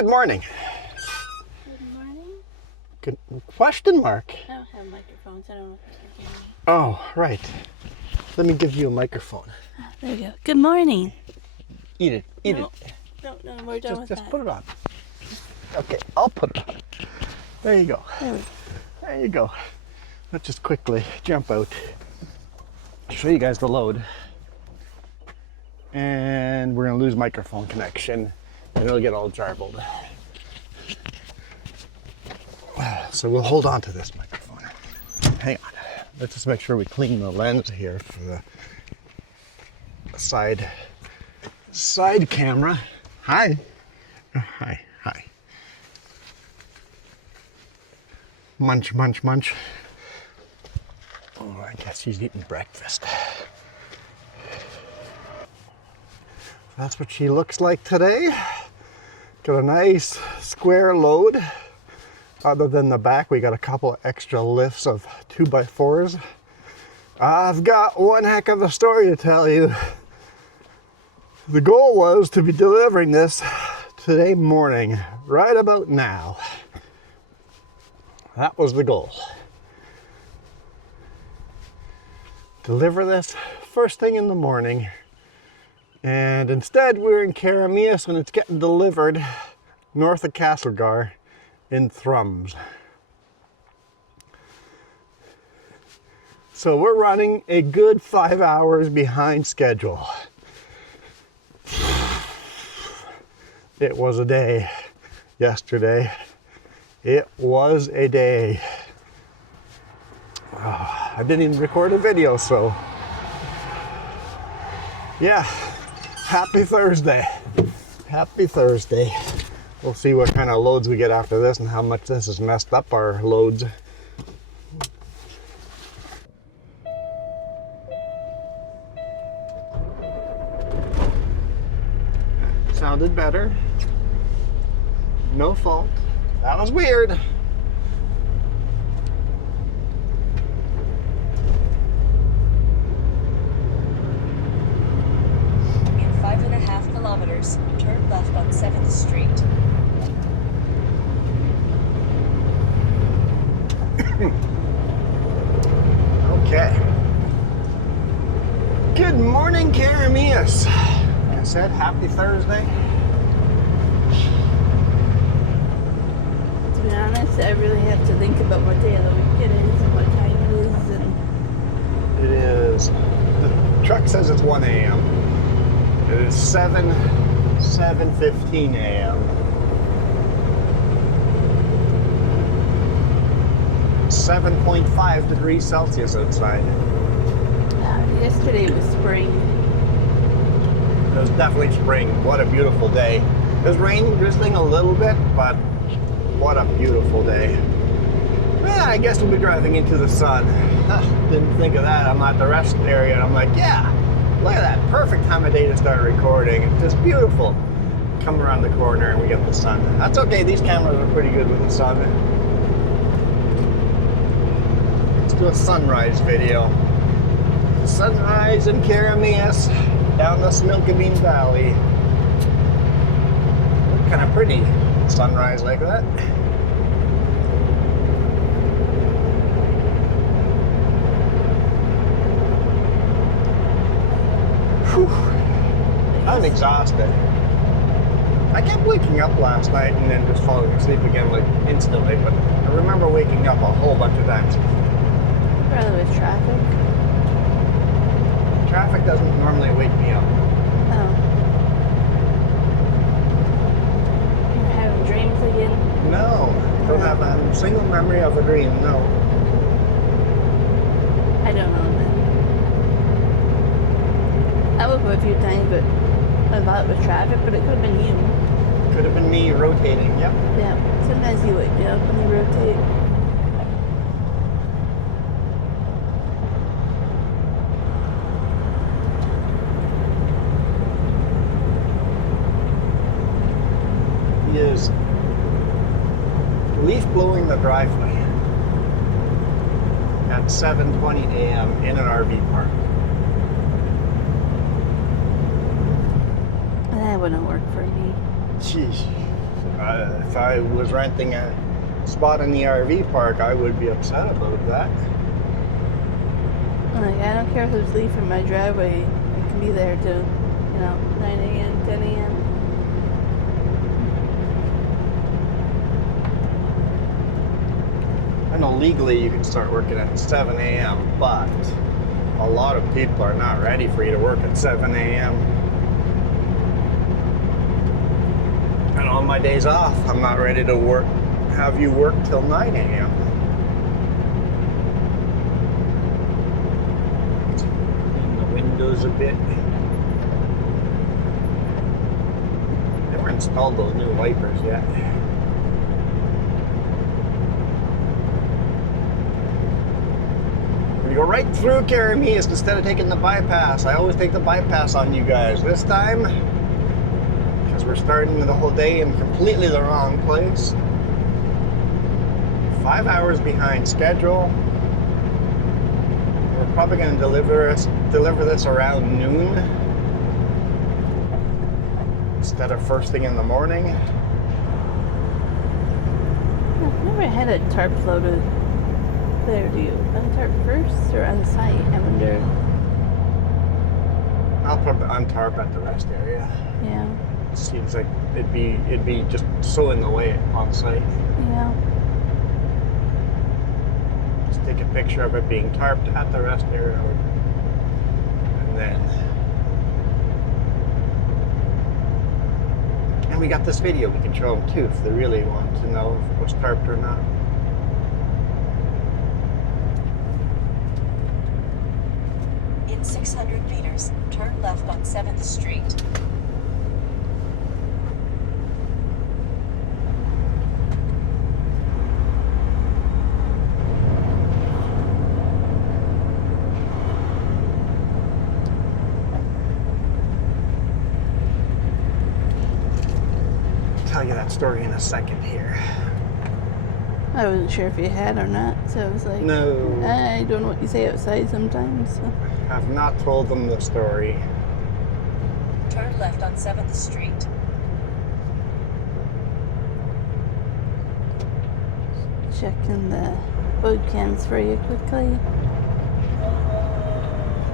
Good morning. Good morning. Good question mark. I don't have microphones. I don't know if you can hear me. Oh, right. Let me give you a microphone. There you go. Good morning. Eat it. Eat No, it. no, we're done with Just that. put it on. Okay, I'll put it on. There you go. There we go. There you go. Let's just quickly jump out. Show you guys the load. And we're going to lose microphone connection. And it'll get all jarbled. So we'll hold on to this microphone. Hang on. Let's just make sure we clean the lens here for the side camera. Hi. Hi. Munch, munch, munch. Oh, I guess he's eating breakfast. That's what she looks like today. Got a nice square load. Other than the back, we got a couple extra lifts of 2x4s. I've got one heck of a story to tell you. The goal was to be delivering this today morning, right about now. That was the goal. Deliver this first thing in the morning. And instead we're in Karamias and it's getting delivered north of Castlegar in Thrums. So we're running a good 5 hours behind schedule. It was a day yesterday. It was a day. I didn't even record a video, so yeah. Happy Thursday. Happy Thursday. We'll see what kind of loads we get after this and how much this has messed up our loads. Sounded better. No fault. That was weird. In 5.5 kilometers, turn left on 7th Street. Okay. Good morning, Karamias. Like I said, happy Thursday. To be honest, I really have to think about what day of the week it is and what time it is. And It is. The truck says it's 1 a.m. It is 7:15 a.m. 7.5 degrees Celsius outside. yesterday was spring. It was definitely spring. What a beautiful day. It was raining, drizzling a little bit, but what a beautiful day. Yeah, I guess we'll be driving into the sun. Didn't think of that. I'm at the rest area and I'm like, yeah, look at that. Perfect time of day to start recording. It's just beautiful. Come around the corner and we get the sun. That's okay. These cameras are pretty good with the sun. Let's do a sunrise video. Sunrise in Karamias down the Smilkameen Valley. Kind of pretty sunrise like that. Whew. I'm exhausted. I kept waking up last night and then just falling asleep again like instantly, but I remember waking up a whole bunch of times. Probably with traffic. Traffic doesn't normally wake me up. Oh. You're having dreams again? No, don't have a single memory of a dream, no. I don't know then. I woke up a few times, but I thought it was traffic, but it could have been you. Could have been me rotating, yep. Yeah, sometimes you wake me up when you rotate. He is leaf blowing the driveway at 7:20 a.m. in an RV park. That wouldn't work for me. Jeez. If I was renting a spot in the RV park, I would be upset about that. Like, I don't care if there's leaf in my driveway. I can be there till, 9 a.m., 10 a.m. I know legally you can start working at 7 a.m., but a lot of people are not ready for you to work at 7 a.m. And on my days off, I'm not ready to have you work till 9 a.m. Clean the windows a bit. Never installed those new wipers yet. We go right through Karamis instead of taking the bypass. I always take the bypass on you guys. This time, because we're starting the whole day in completely the wrong place. 5 hours behind schedule. We're probably going to deliver this around noon instead of first thing in the morning. I've never had a tarp loaded there. Do you untarp first or on site? I wonder. I'll probably untarp at the rest area. Yeah. It seems like it'd be just so in the way on site. Yeah. Just take a picture of it being tarped at the rest area, and then. And we got this video we can show them too if they really want to know if it was tarped or not. In 600 meters, turn left on 7th Street. I'll tell you that story in a second here. I wasn't sure if you had or not, so I was like, No. I don't know what you say outside sometimes. So. I've not told them the story. Turn left on 7th Street. Checking the boat cams for you quickly.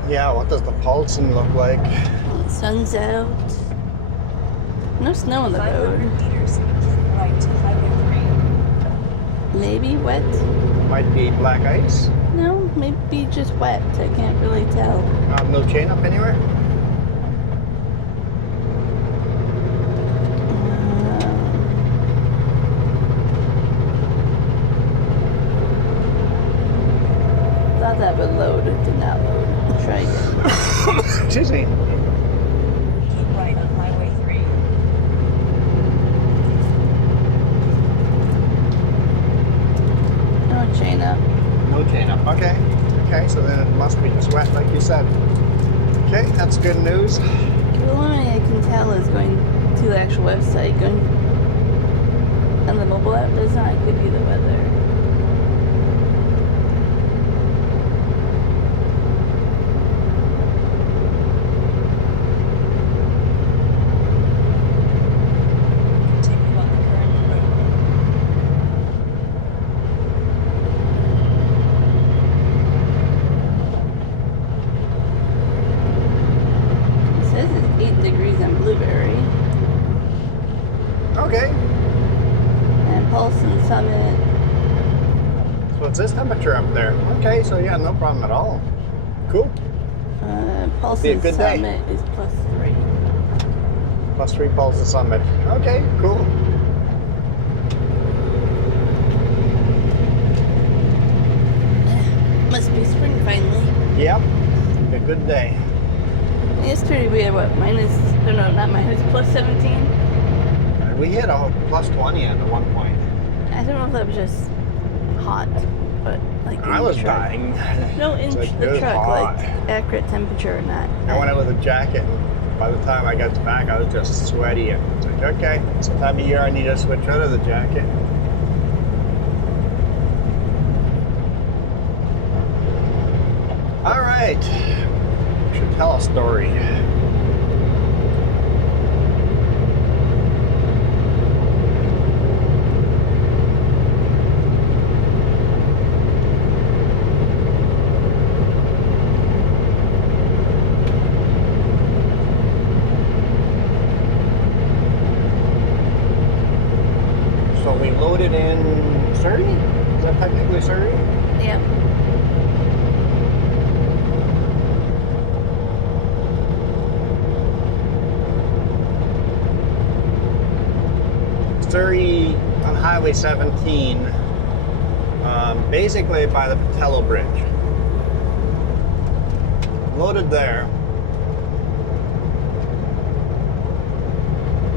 Yeah, what does the Paulson look like? The sun's out. No snow on the 500 road. meters, keep right to Highway Maybe wet. Might be black ice. No, maybe just wet. I can't really tell. No chain up anywhere? Thought that would load. It did not load. I'll try again. Excuse me. 3. Keep right on Highway 3. No chain up. No chain up. Okay. Okay, so then it must be just wet, like you said. Okay, that's good news. The only way I can tell is going to the actual website. Going on the mobile app does not give you the weather. Continue on the current route. It says it's 8 degrees on Blueberry. Okay. And Paulson Summit. So it's this temperature up there. Okay, so yeah, no problem at all. Cool. Paulson good day. Summit is +3. +3 Paulson Summit. Okay, cool. Must be spring finally. Yep. A good day. Yesterday we had what, +17? We hit a +20 at one point. I don't know if that was just hot, but like in I the was truck. dying. No, in It's like, the it truck, was like hot. accurate temperature or not. I went out with a jacket, and by the time I got back, I was just sweaty. And it's like, okay, it's the time of year I need to switch out of the jacket. All right. We should tell a story. loaded in Surrey? Is that technically Surrey? Yep. Surrey on Highway 17, basically by the Patello Bridge. Loaded there.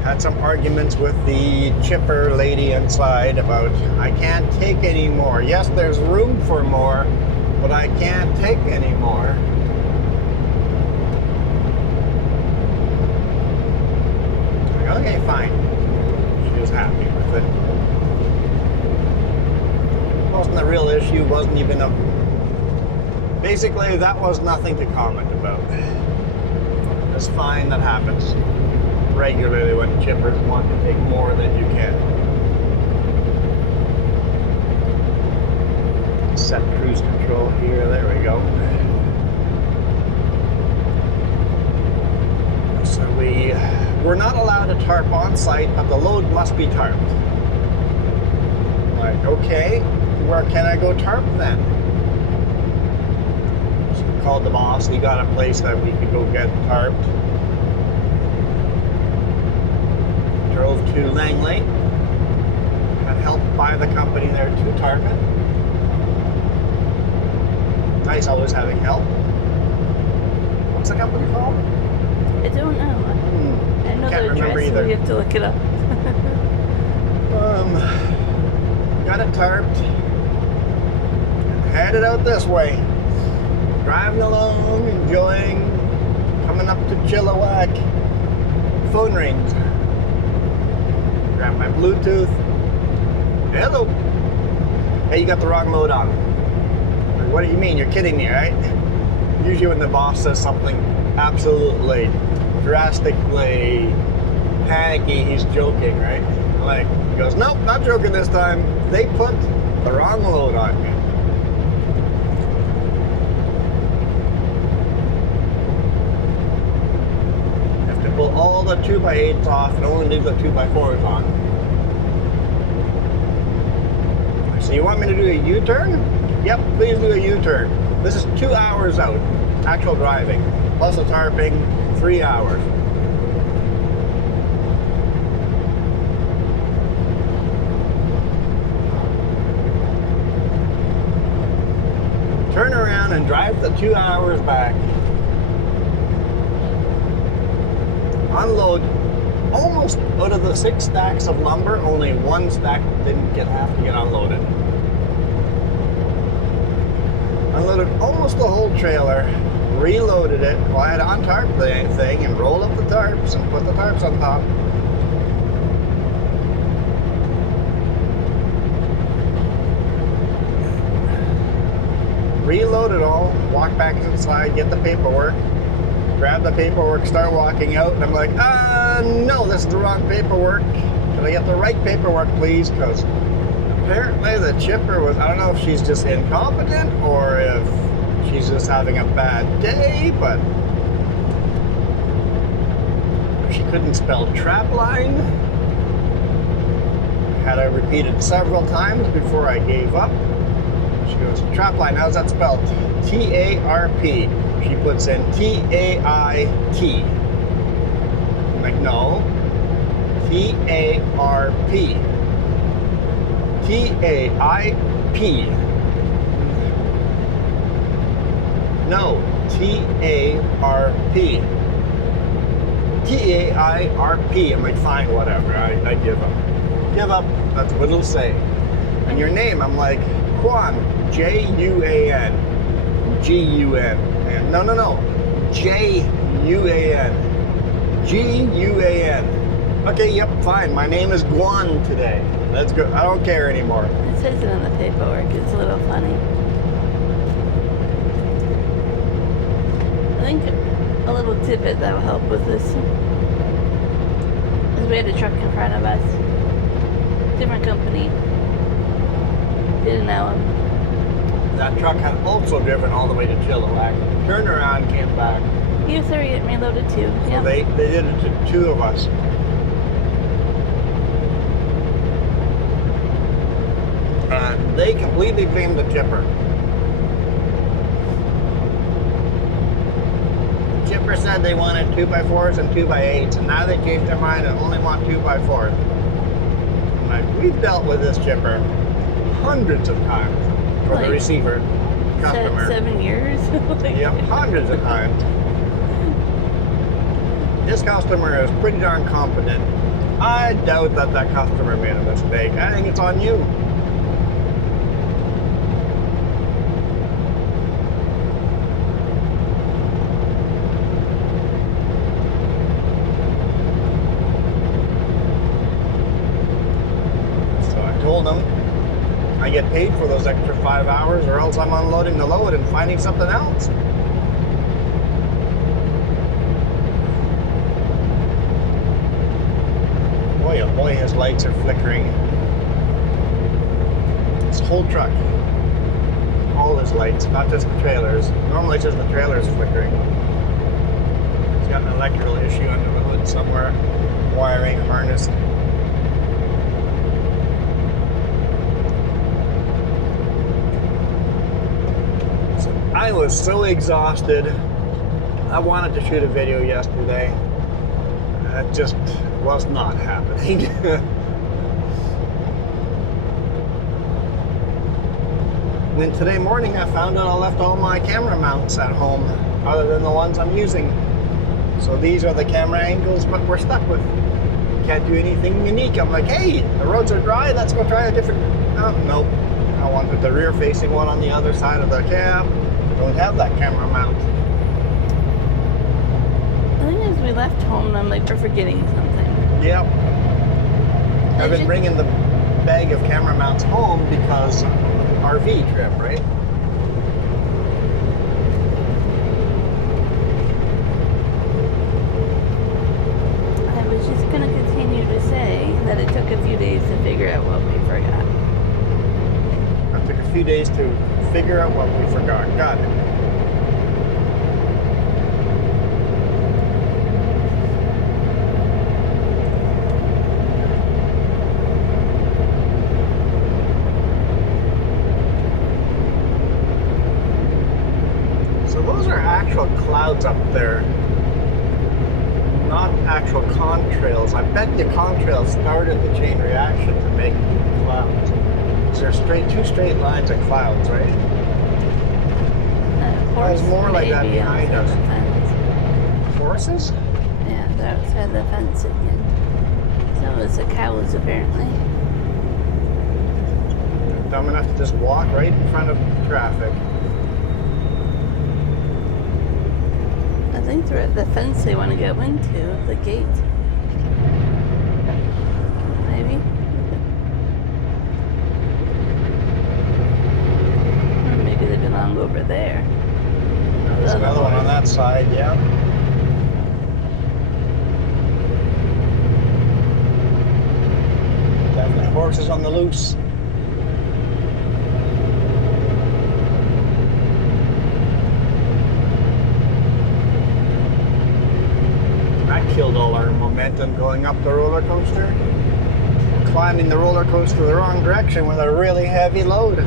Had some arguments with the chipper lady inside about I can't take any more. Yes, there's room for more, but I can't take any more. Like, okay, fine. She was happy with it. Wasn't a real issue, wasn't even a... Basically, that was nothing to comment about. It's fine, that happens regularly when chippers want to take more than you can. Set cruise control here, there we go. So we're not allowed to tarp on site, but the load must be tarped. Like, okay, where can I go tarp then? So we called the boss, he got a place that we could go get tarped. Drove to Langley, got help by the company there to tarp it. Nice always having help. What's the company called? I don't know. I know Can't the remember address, so either. we have to look it up. Got it tarped. Headed out this way. Driving along, enjoying, coming up to Chilliwack. Phone rings. Grab my Bluetooth. Hello. Hey, you got the wrong load on. Like, what do you mean? You're kidding me, right? Usually when the boss says something absolutely, drastically panicky, he's joking, right? Like, he goes, nope, not joking this time. They put the wrong load on me. Have to pull all the 2x8s off and only leave the 2x4s on. So you want me to do a U-turn? Yep, please do a U-turn. This is 2 hours out, actual driving, plus the tarping, 3 hours. Turn around and drive the 2 hours back. Unload almost out of the 6 stacks of lumber, only 1 stack didn't have to get unloaded. Unloaded almost the whole trailer, reloaded it. Well, I had to untarp the thing and roll up the tarps and put the tarps on top. Reload it all, walk back inside, get the paperwork, grab the paperwork, start walking out, and I'm like, no, this is the wrong paperwork. Can I get the right paperwork, please? Because apparently the chipper was, I don't know if she's just incompetent or if she's just having a bad day, but she couldn't spell trapline. Had I repeated several times before I gave up. She goes, trapline, how's that spelled? T-A-R-P. She puts in T-A-I-T. I'm like, no. T-A-R-P. T-A-I-P. No. T-A-R-P. T-A-I-R-P. I'm like, fine, whatever. I give up. Give up. That's what it'll say. And your name, I'm like, Juan. J-U-A-N. G-U-N. And no. J-U-A-N. G-U-A-N. Okay, yep, fine. My name is Guan today. That's good. I don't care anymore. It says it on the paperwork. It's a little funny. I think a little tidbit that will help with this is we had a truck in front of us. Different company. Didn't know him. That truck had also driven all the way to Chilliwack. Turned around, came back. He was there getting reloaded too. So Yeah. they did it to 2 of us. They completely blamed the chipper. The chipper said they wanted 2x4s and 2x8s, and now they changed their mind and only want 2x4s. I'm like, we've dealt with this chipper hundreds of times for the Like, receiver customer. 7 years? Like, Yep, hundreds of times. This customer is pretty darn competent. I doubt that that customer made a mistake. I think it's on you. So I told him I get paid for those extra 5 hours, or else I'm unloading the load and finding something else. Boy, oh boy, his lights are flickering. This whole truck, all his lights, not just the trailers. Normally it's just the trailers flickering. He's got an electrical issue under the hood somewhere, wiring, harness. I was so exhausted. I wanted to shoot a video yesterday. It just was not happening. Then today morning I found out I left all my camera mounts at home, other than the ones I'm using. So these are the camera angles what we're stuck with. Can't do anything unique. I'm like, hey, the roads are dry, let's go try a different... Oh, nope. I wanted the rear facing one on the other side of the cab. Don't have that camera mount. I think as we left home, I'm like, we're forgetting something. Yep. I've been bringing the bag of camera mounts home because RV trip, right? I was just going to continue to say that it took a few days to figure out what we forgot. It took a few days to figure out what we forgot. Got it. So those are actual clouds up there, not actual contrails. I bet the contrails started the chain reaction to make clouds. There's two straight lines of clouds, right? There's more like that behind us. Horses? Yeah, they're outside the fence again. So it's the cows, apparently. They're dumb enough to just walk right in front of traffic. I think they're at the fence they want to go into, the gate. Maybe? Or maybe they belong over there. There's another one on that side, yeah. Definitely horses on the loose. That killed all our momentum going up the roller coaster. Climbing the roller coaster the wrong direction with a really heavy load.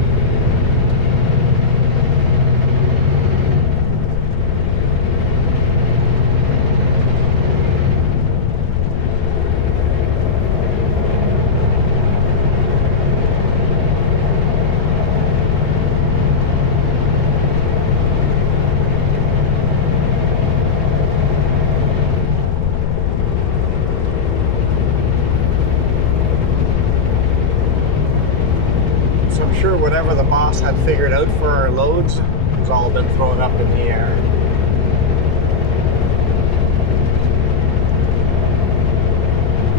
Sure, whatever the boss had figured out for our loads has all been thrown up in the air.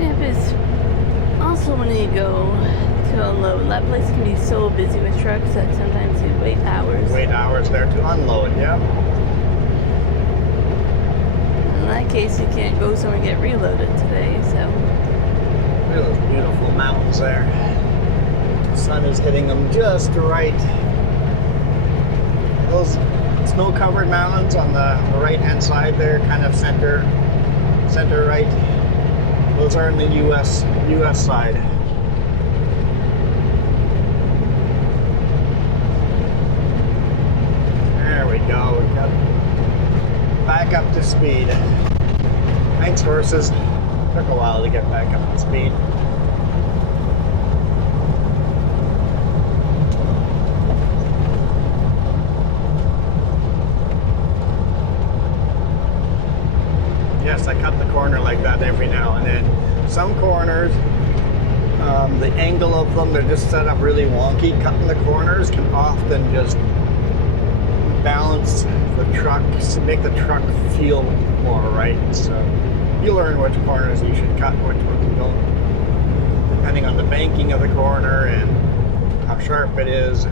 Yeah, but also when you go to unload, that place can be so busy with trucks that sometimes you wait hours. Wait hours there to unload, yeah. In that case, you can't go somewhere and get reloaded today, so. Look at those beautiful mountains there. The sun is hitting them just right. Those snow-covered mountains on the right-hand side there, kind of center right. Those are in the U.S. side. go. We got back up to speed. Thanks, horses. Took a while to get back up to speed. Yes, I cut the corner like that every now and then. Some corners, the angle of them, they're just set up really wonky. Cutting the corners can often just balance the truck, make the truck feel more right. So you learn which corners you should cut, which ones you don't, depending on the banking of the corner and how sharp it is.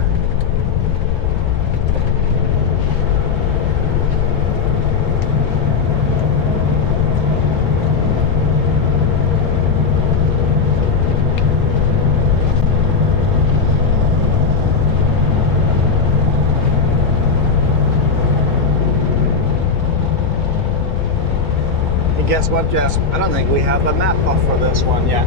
Guess what, Jess? I don't think we have a map up for this one yet.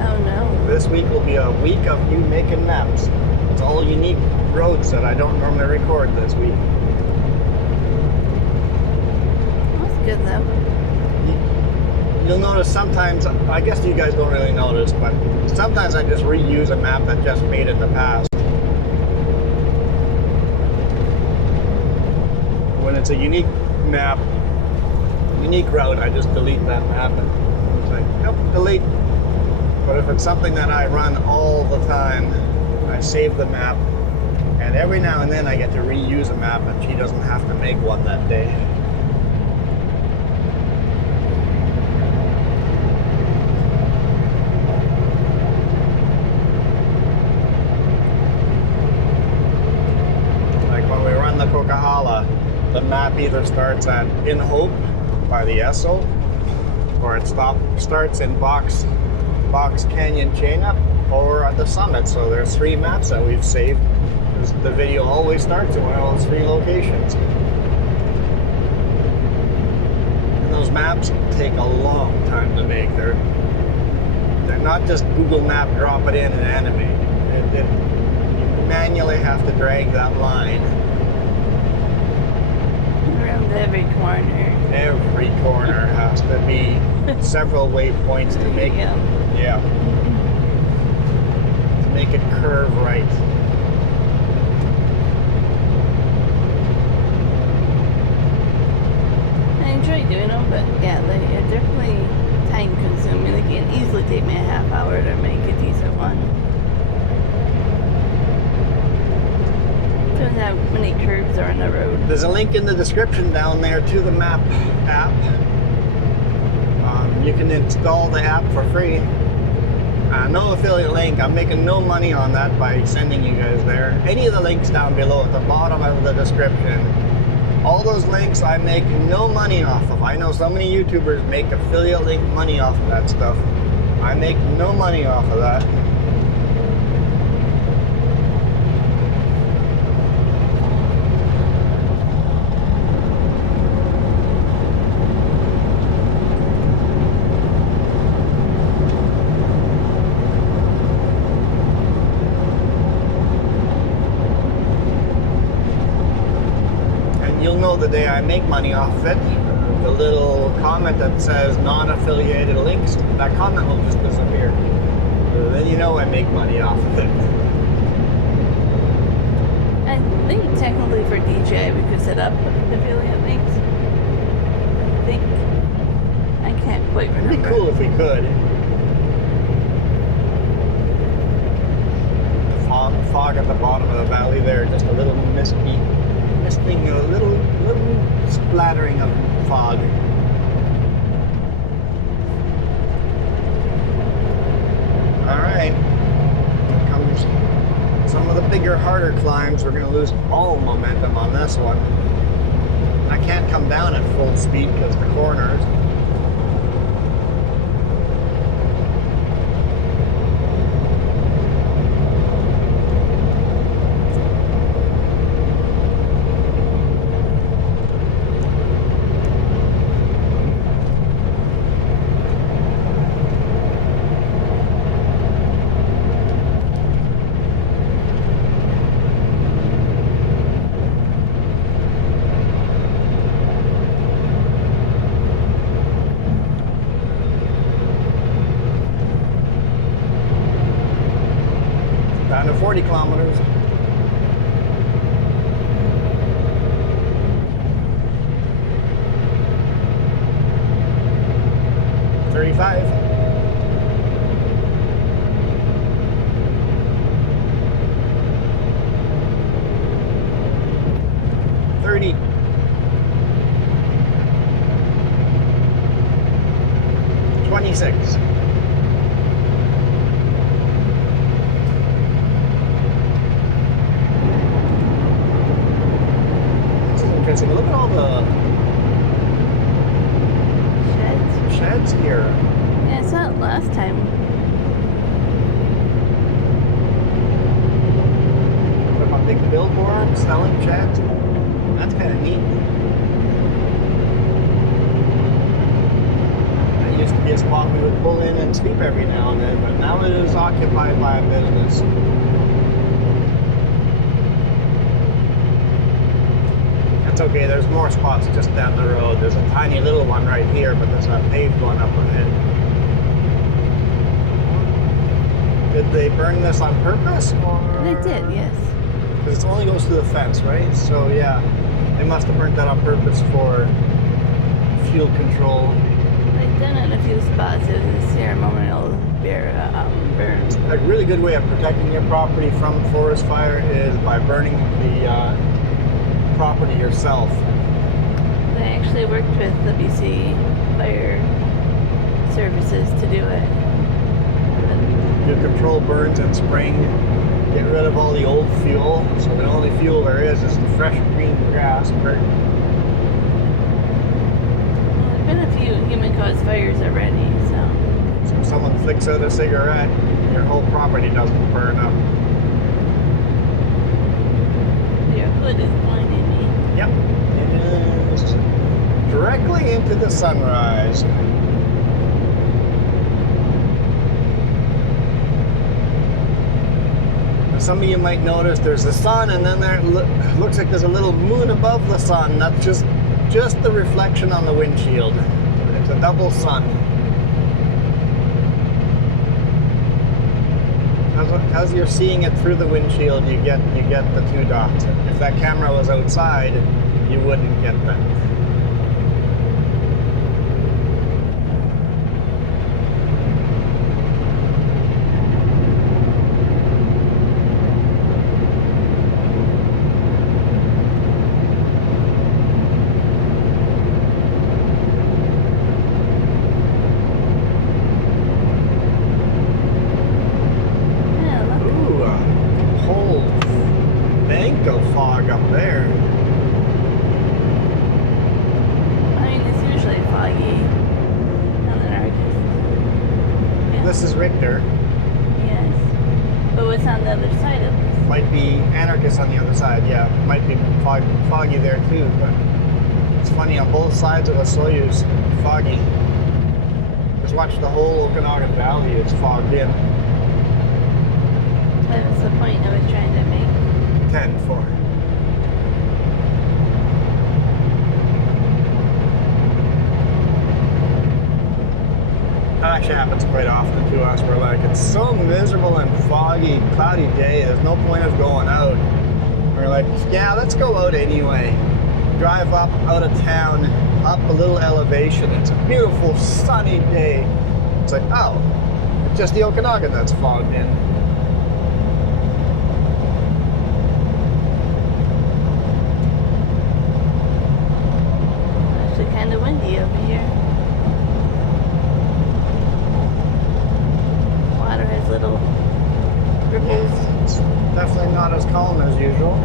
Oh no. This week will be a week of you making maps. It's all unique roads that I don't normally record this week. That's good though. You'll notice sometimes, I guess you guys don't really notice, but sometimes I just reuse a map that Jess made in the past. When it's a unique map, unique route, I just delete that map and it's like, nope, delete. But if it's something that I run all the time, I save the map, and every now and then I get to reuse a map and she doesn't have to make one that day. Like when we run the Coquihalla, the map either starts at In Hope by the Esso, or it starts in Box Canyon Chain Up, or at the summit. So there's 3 maps that we've saved. The video always starts in one of those 3 locations. And those maps take a long time to make. They're not just Google Map, drop it in and animate. You manually have to drag that line. Around every corner. Every corner has to be several waypoints to make it. Yeah. To make it curve right. I enjoy doing them, but yeah, they're definitely time consuming. They can easily take me a half hour to make a decent one. Depends how many curves are on the road. There's a link in the description down there to the map app. You can install the app for free. No affiliate link. I'm making no money on that by sending you guys there. Any of the links down below at the bottom of the description. All those links I make no money off of. I know so many YouTubers make affiliate link money off of that stuff. I make no money off of that. You'll know the day I make money off of it. The little comment that says non-affiliated links, that comment will just disappear. So then you know I make money off of it. I think technically for DJI we could set up affiliate links. I think. I can't quite remember. It'd be cool if we could. The fog at the bottom of the valley there, just a little misty. Misting, a little splattering of fog. Alright. Here comes some of the bigger, harder climbs. We're going to lose all momentum on this one. I can't come down at full speed because the corners. 40 kilometers. $35. $30. $26. This is interesting. Look at all the sheds here. Yeah, I saw it last time. What about big billboards selling sheds? That's kind of neat. That used to be a spot we would pull in and sleep every now and then, but now it is occupied by a business. That's okay, there's more spots just down the road. There's a tiny little one right here, but there's a paved one up ahead. Did they burn this on purpose? Or? They did, yes. Because it only goes through the fence, right? So yeah, they must have burnt that on purpose for fuel control. They've done it a few spots. It was a ceremonial burn. A really good way of protecting your property from forest fire is by burning the property yourself. They actually worked with the BC Fire Services to do it. You control burns in spring, get rid of all the old fuel, so the only fuel there is the fresh green grass. There's been a few human-caused fires already, so. So if someone flicks out a cigarette, your whole property doesn't burn up. Your hood is blinding me. Yep, it is directly into the sunrise. Some of you might notice there's the sun, and then there looks like there's a little moon above the sun. That's just the reflection on the windshield. It's a double sun. As you're seeing it through the windshield, you get the two dots. If that camera was outside, you wouldn't get that. Fog up there. I mean, it's usually foggy on the darkest. Yeah. This is Richter. Yes. But what's on the other side of this? Might be anarchist on the other side, yeah. Might be foggy there too, but it's funny, on both sides of Osoyoos, foggy. Just watch the whole Okanagan Valley, it's fogged in. That was the point I was trying to make. 10-4. That actually happens quite often to us. We're like, it's so miserable and foggy, cloudy day, there's no point of going out. We're like, yeah, let's go out anyway. Drive up out of town, up a little elevation. It's a beautiful sunny day. It's like, oh, it's just the Okanagan that's fogged in. Actually kind of windy over here. Water has little ripples. It's definitely not as calm as usual.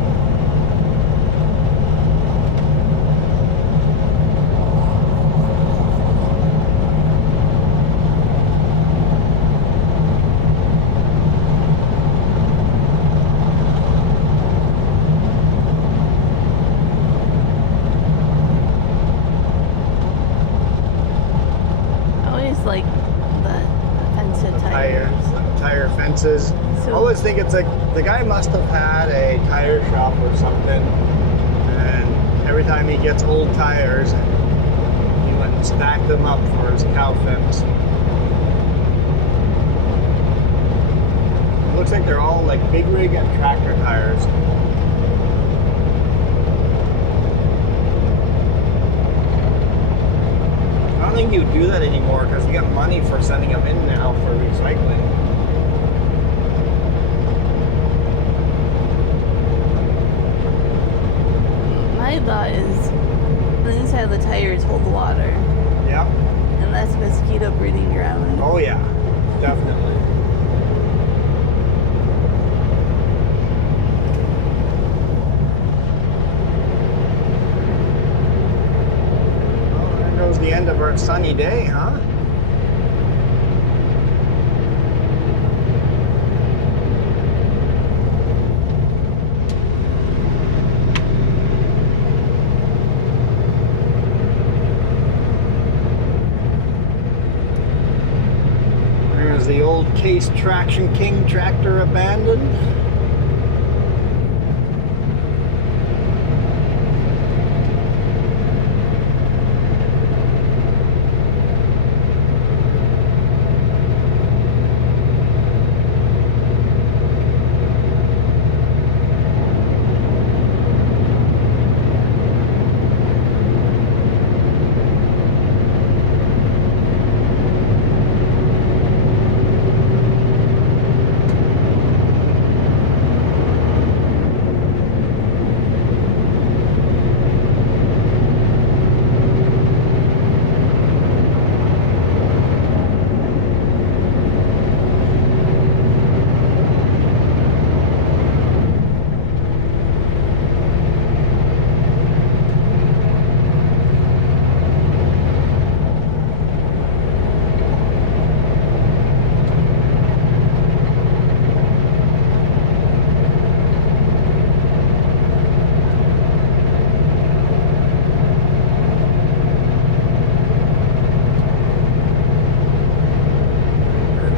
Like the fence tires. Tire fences. So, I always think it's like the guy must have had a tire shop or something, and every time he gets old tires, he went and stacked them up for his cow fence. Looks like they're all like big rig and tractor tires. I don't think you do that anymore because you get money for sending them in now for recycling. My thought is the inside of the tires hold water Yeah. and less mosquito breeding ground. Oh yeah, definitely. Well, there goes the end of our sunny day, huh? There's the old Case Traction King tractor abandoned.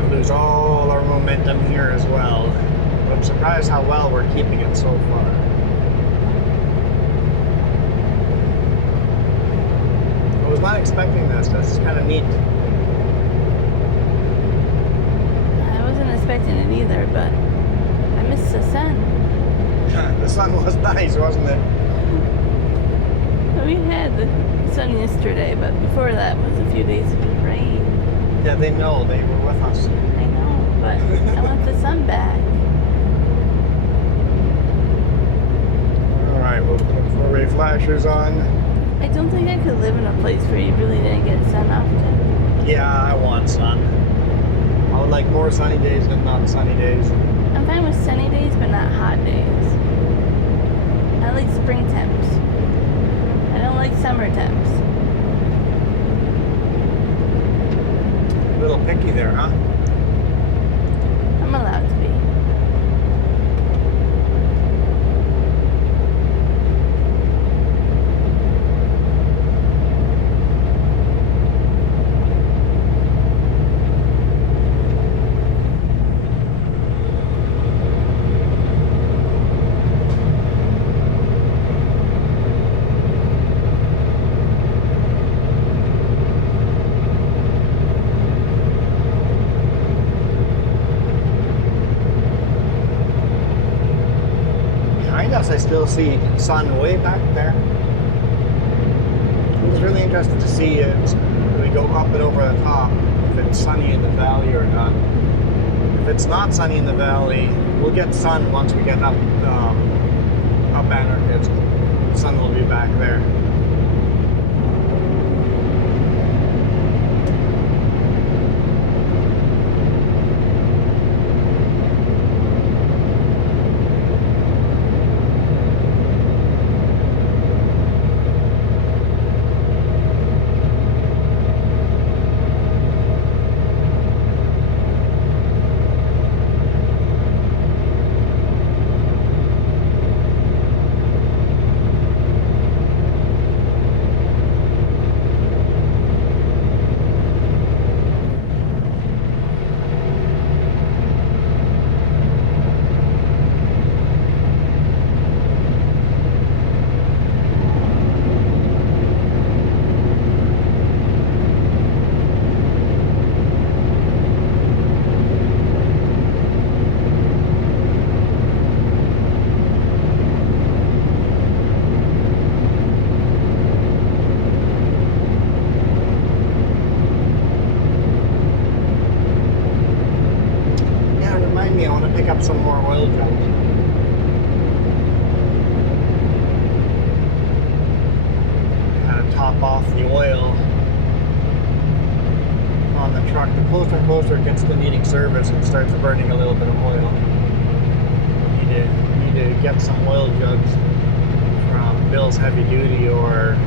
Lose all our momentum here as well. I'm surprised how well we're keeping it so far. I was not expecting this. This is kind of neat. I wasn't expecting it either, but I missed the sun. The sun was nice, wasn't it? We had the sun yesterday, but before that was a few days of rain. Yeah, they know. They were with us. I know, but I want the sun back. All right, we'll put four-way flashers on. I don't think I could live in a place where you really didn't get sun often. Yeah, I want sun. I would like more sunny days than not sunny days. I'm fine with sunny days, but not hot days. I like spring temps. I don't like summer temps. A little picky there, huh? I'm allowed to be. I still see sun way back there. I was really interested to see as we go up and over the top if it's sunny in the valley or not. If it's not sunny in the valley, we'll get sun once we get up Anarchist. The sun will be back there. behind me. I want to pick up some more oil jugs. Kind of top off the oil on the truck. The closer and closer it gets to needing service, it starts burning a little bit of oil. Need to get some oil jugs from Bill's Heavy Duty or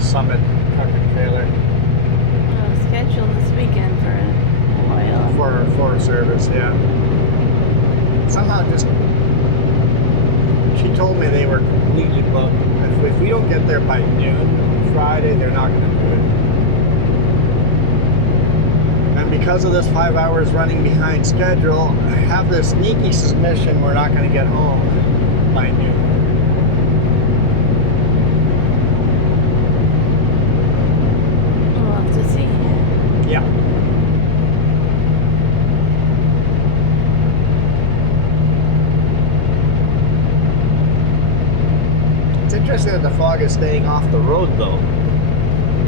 Summit Truck and Trailer. Scheduled this weekend for oil. For service, yeah. Somehow just, she told me they were completely booked. If we don't get there by noon Friday, they're not going to do it. And because of this 5 hours running behind schedule, I have this sneaky suspicion we're not going to get home by noon. We'll have to see. Yeah. It's interesting that the fog is staying off the road though.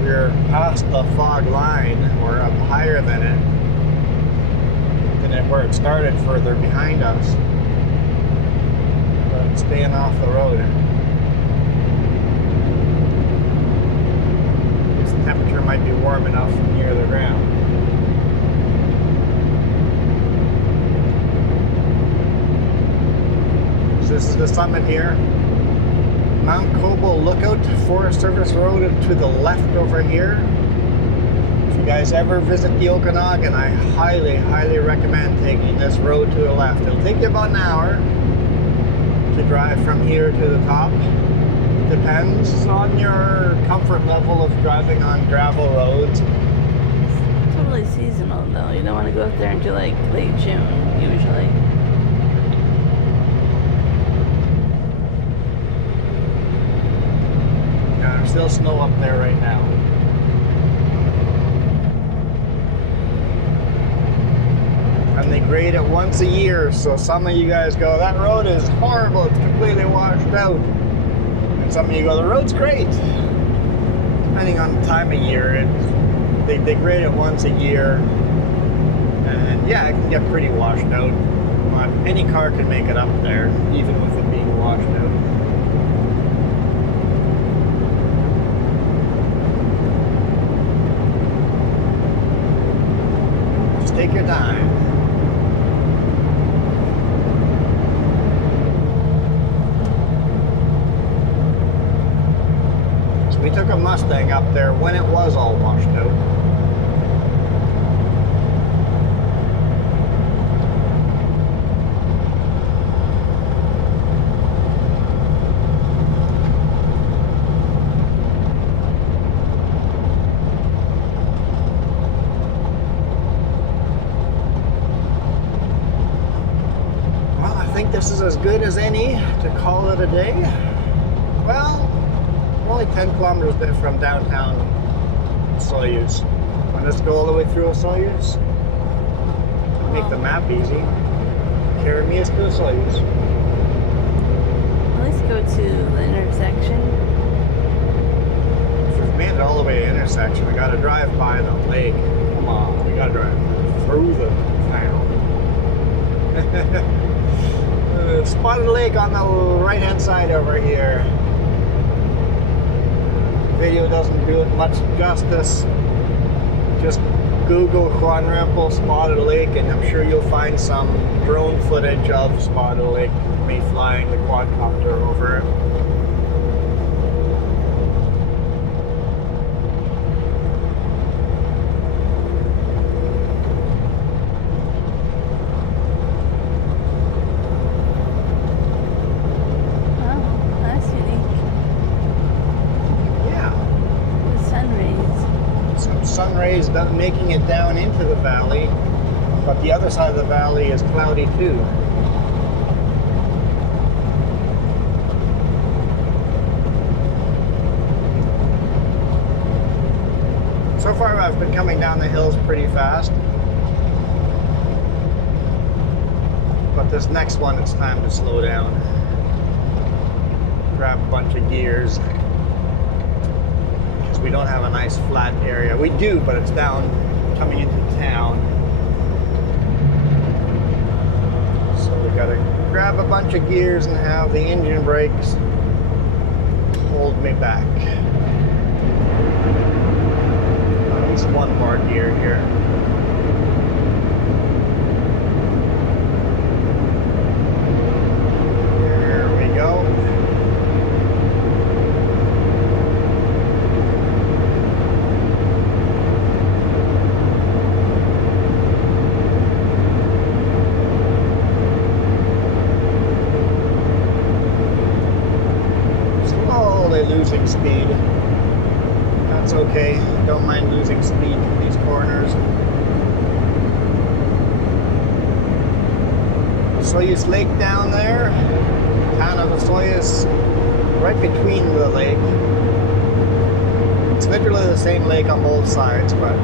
We're past the fog line, we're up higher than it where it started further behind us. But it's staying off the road. This temperature might be warm enough near the ground. So this is the summit here. Mount Cobo Lookout, Forest Service Road to the left over here. If you guys ever visit the Okanagan, I highly, highly recommend taking this road to the left. It'll take you about an hour to drive from here to the top. Depends on your comfort level of driving on gravel roads. It's totally seasonal though. You don't want to go up there until like late June usually. Yeah, there's still snow up there right now. And they grade it once a year, so some of you guys go, that road is horrible, it's completely washed out. And some of you go, the road's great. Depending on the time of year, they grade it once a year. And yeah, it can get pretty washed out. But any car can make it up there, even with it being washed out. Just take your time. We took a Mustang up there when it was all washed out. Well, I think this is as good as any to call it a day. Well, only 10 kilometers from downtown Osoyoos. Want us to go all the way through Osoyoos? Make the map easy. Carry me to Osoyoos. At least go to the intersection. If we've made it all the way to the intersection, we gotta drive by the lake. Come on, we gotta drive through the town. Spotted lake on the right-hand side over here. Video doesn't do it much justice. Just Google Juan Rempel Spotted Lake and I'm sure you'll find some drone footage of Spotted Lake, me flying the quadcopter over it. Sun rays making it down into the valley, but the other side of the valley is cloudy too. So far I've been coming down the hills pretty fast, but this next one it's time to slow down. Grab a bunch of gears. We don't have a nice flat area. We do, but it's down coming into town. gotta grab a bunch of gears and have the engine brakes hold me back. At least one more gear here. There we go. Losing speed. That's okay. Don't mind losing speed in these corners. Osoyoos Lake down there. Town of Osoyoos, right between the lake. It's literally the same lake on both sides, but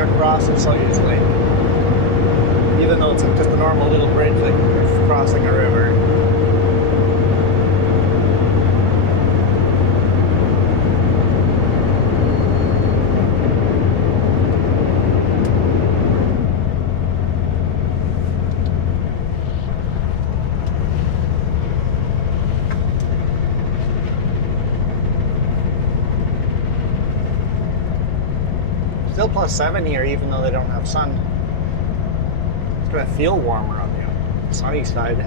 across Osoyoos Lake, even though it's just a normal little bridge like crossing a river. Still +7 here, even though they don't have sun. It's gonna feel warmer on the sunny side.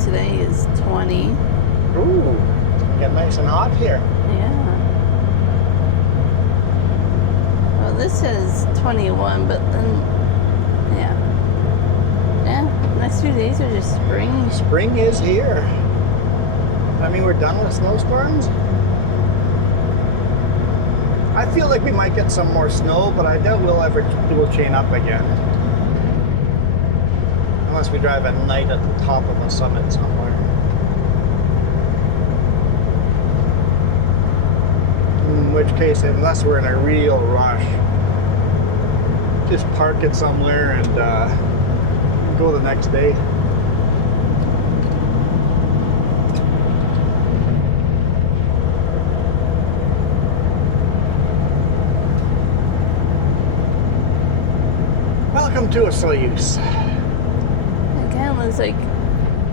Today is 20. Ooh, get nice and hot here. Yeah. Well, this says 21, but then, yeah. Yeah, next few days are just spring. Spring is here. I mean, we're done with snowstorms. I feel like we might get some more snow, but I doubt we'll chain up again. Unless we drive at night at the top of a summit somewhere. In which case, unless we're in a real rush, just park it somewhere and go the next day. Welcome to Osoyoos. It's like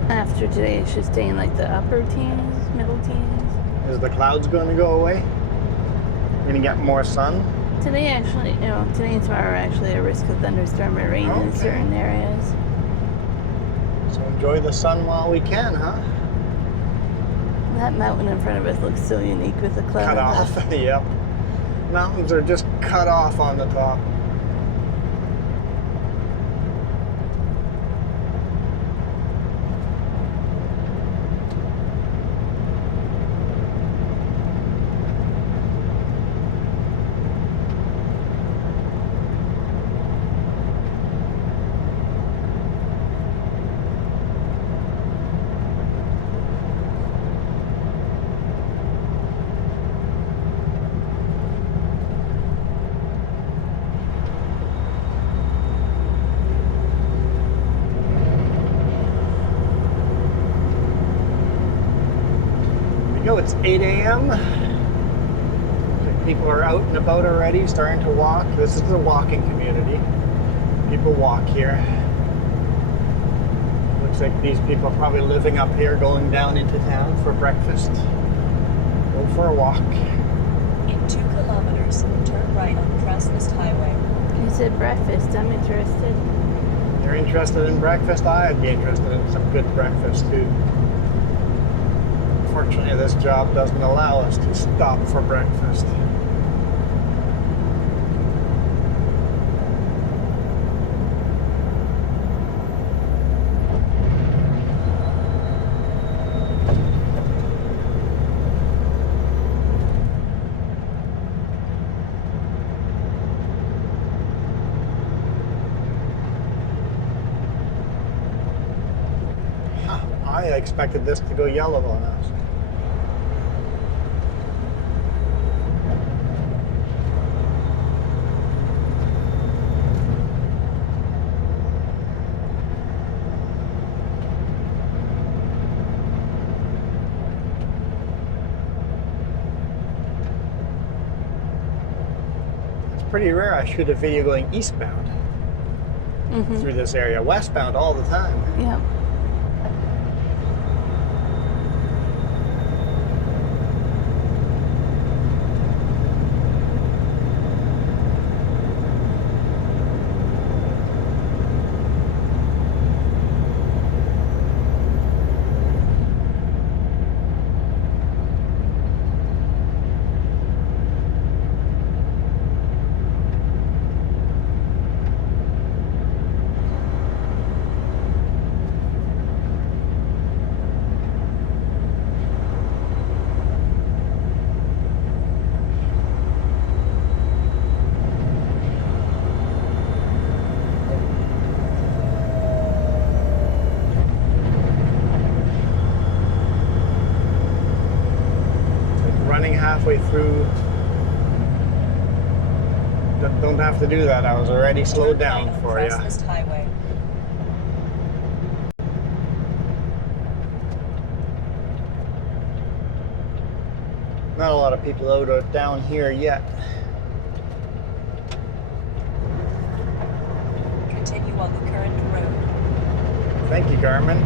after today, it should stay in like the upper teens, middle teens. Is the clouds going to go away? Going to get more sun? Today, actually, today and tomorrow are actually a risk of thunderstorm or rain in certain areas. So enjoy the sun while we can, huh? That mountain in front of us looks so unique with the cloud. Cut off, yep. Mountains are just cut off on the top. It's 8 a.m. People are out and about already, starting to walk. This is a walking community. People walk here. Looks like these people are probably living up here, going down into town for breakfast. Go for a walk. In 2 kilometers, turn right on Crestmist Highway. You said breakfast. I'm interested. You're interested in breakfast? I'd be interested in some good breakfast too. Unfortunately, this job doesn't allow us to stop for breakfast. expected this to go yellow on us. It's pretty rare I shoot a video going eastbound through this area. Westbound all the time. Yeah. Halfway through. Don't have to do that. I was already slowed down for you. Crossless highway. Not a lot of people out down here yet. Continue on the current road. Thank you, Garmin.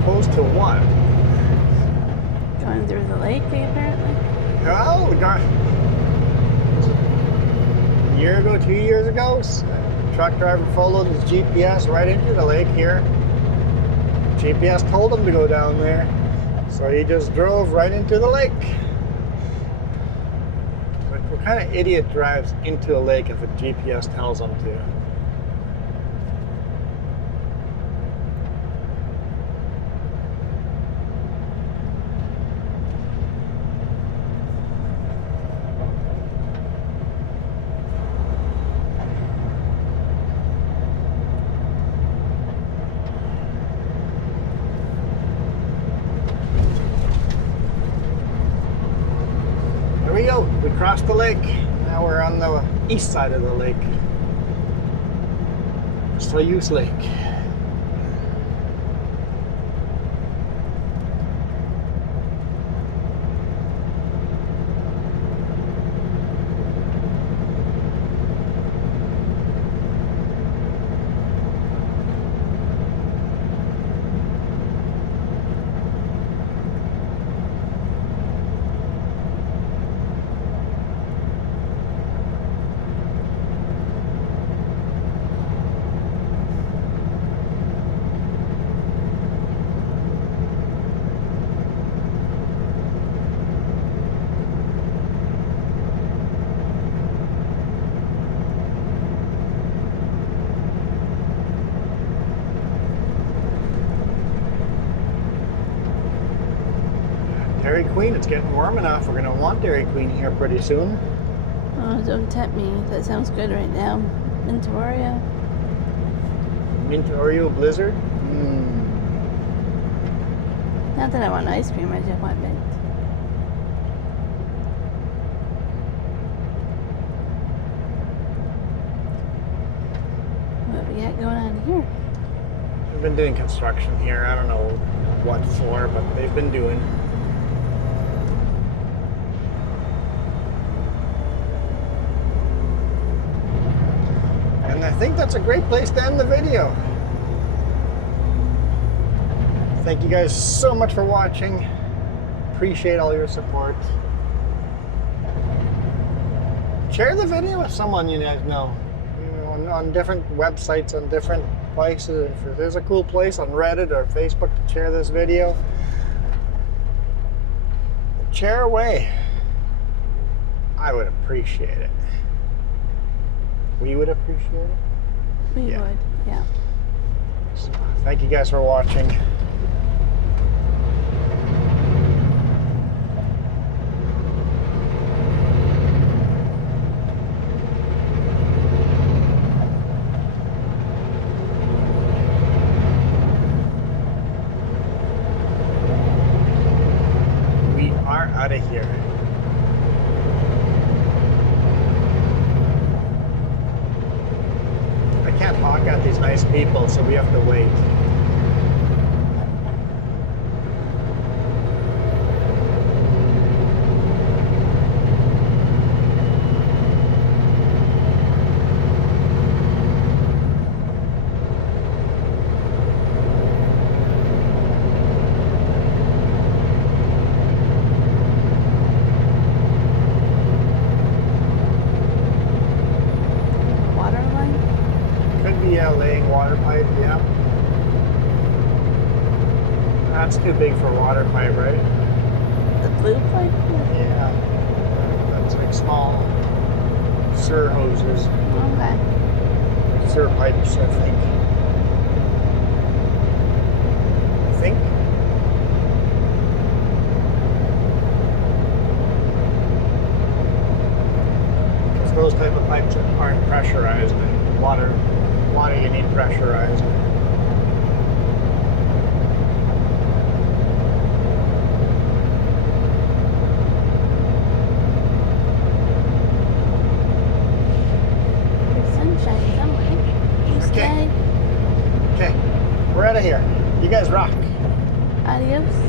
Opposed to what? Going through the lake, apparently. Oh, a year ago, 2 years ago, truck driver followed his GPS right into the lake here. GPS told him to go down there, so he just drove right into the lake. Like, what kind of idiot drives into a lake if a GPS tells him to? There we go. We crossed the lake. Now we're on the east side of the lake. Osoyoos Lake. Dairy Queen, it's getting warm enough. We're going to want Dairy Queen here pretty soon. Oh, don't tempt me. That sounds good right now. Mint Oreo. Mint Oreo Blizzard? Not that I want ice cream, I just want mint. What we got going on here? They've been doing construction here. I don't know what for, but they've been doing. And I think that's a great place to end the video. Thank you guys so much for watching. Appreciate all your support. Share the video with someone you guys know. You know, on different websites, on different places. If there's a cool place on Reddit or Facebook to share this video, share away. I would appreciate it. We would appreciate it. We would, yeah. So, thank you guys for watching. out of here. I can't honk at these nice people, so we have to wait. Water line? Could be laying water pipe, yeah. That's too big for water pipe, right? The blue pipe? Yeah. That's like small sewer hoses, Okay. sewer pipes, I think. Because those type of pipes aren't pressurized, and water you need pressurized. There's sunshine somewhere. Blue sky. Okay, we're out of here. You guys rock. Adios.